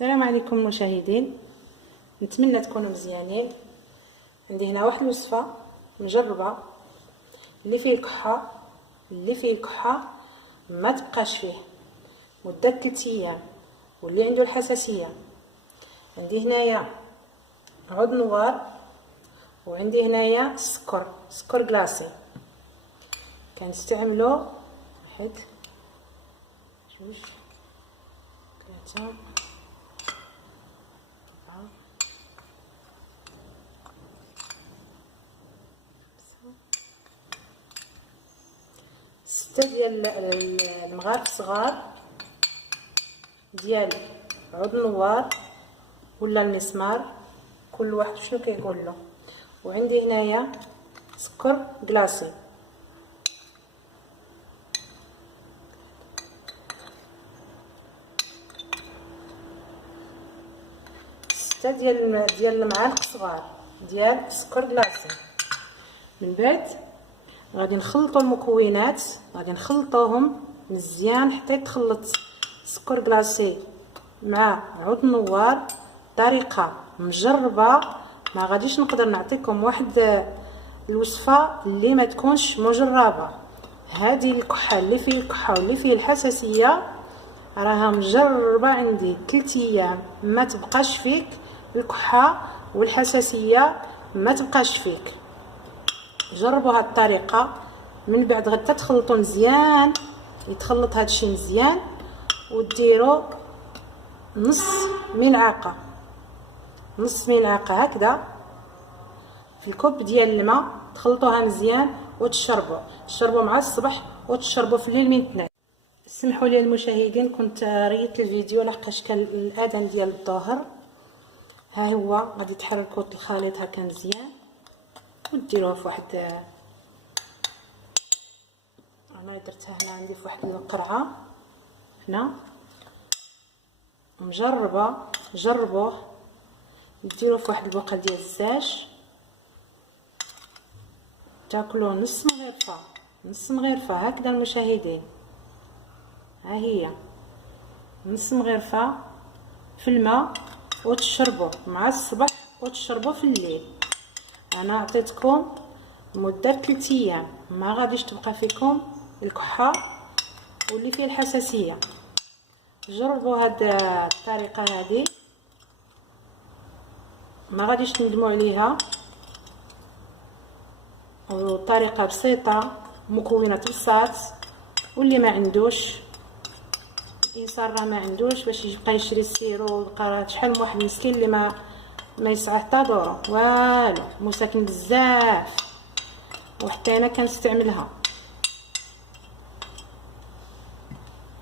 السلام عليكم المشاهدين، نتمنى تكونوا مزيانين. عندي هنا واحد الوصفه مجربه اللي فيه الكحه ما تبقاش فيه مده 3 ايام، واللي عنده الحساسيه. عندي هنايا عود نوار، وعندي هنايا سكر كلاصي. كنستعملو 1 2 3 6 ديال المغارف صغار ديال عود النوار ولا المسمار، كل واحد شنو كيقول له. وعندي هنايا سكر كلاصي. ستة ديال المعالق صغار ديال سكر كلاصي. من بعد غادي نخلطوا المكونات، غادي نخلطوهم مزيان حتى يتخلط سكر كلاصي مع عود النوار. طريقه مجربه، ما غاديش نقدر نعطيكم واحد الوصفه اللي ما تكونش مجربه. هذه الكحه اللي فيه الكحه واللي فيه الحساسيه راها مجربه عندي 3 ايام، ما تبقاش فيك الكحه والحساسيه، ما تبقاش فيك. جربوا هاد الطريقه. من بعد غدا تخلطوا مزيان، يتخلط هادشي مزيان، وديروا نص ملعقه هكذا في الكوب ديال الماء، تخلطوها مزيان وتشربوا مع الصباح وتشربوا في الليل من تنعس. سمحوا لي المشاهدين، كنت ريت الفيديو لحقاش كان الاذان ديال الظهر. ها هو غادي تحركوا الخليط هكا مزيان وديروه في واحد، انا درتها هنا عندي في واحد القرعه هنا مجربه. جربوه، ديروه في واحد البوقه ديال الزاج، تاكلوه نص مغرفه هكذا المشاهدين. ها هي نص مغرفه في الماء، وتشربوا مع الصباح وتشربوا في الليل. انا عطيتكم مده 3 ايام، ما غاديش تبقى فيكم الكحه واللي فيه الحساسيه. جربوا هاد الطريقه هذه، ما غاديش تندموا عليها. وطريقه بسيطه، مكونات بساط، واللي ما عندوش الانسان راه ما عندوش باش يبقى يشري السيرو، ويبقى شحال من واحد مسكين اللي ما يسعى حتى دورو والو، مساكن بزاف. وحتى انا كنستعملها.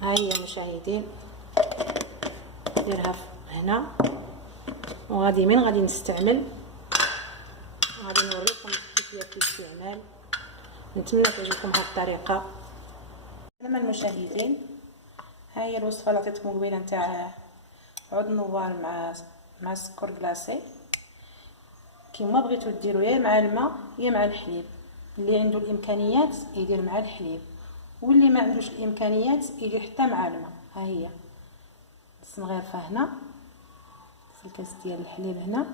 ها هي مشاهدين، نديرها هنا، وغادي من غادي نستعمل غادي نوريكم كيفيه الاستعمال. نتمنى تعجبكم هذه الطريقه. لما المشاهدين، ها هي الوصفه اللي عطيتكم قبيله نتاع عود النوار مع السكر كلاصي. كيما بغيتو ديروا يا مع الماء يا مع الحليب. اللي عنده الامكانيات يدير مع الحليب، واللي ما عندوش الامكانيات يدير حتى مع الماء. ها هي نص مغرفه هنا في الكاس ديال الحليب هنا،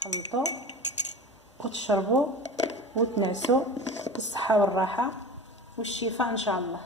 تخلطوا وتشربوا وتنعسوا بالصحه والراحه والشفاء ان شاء الله.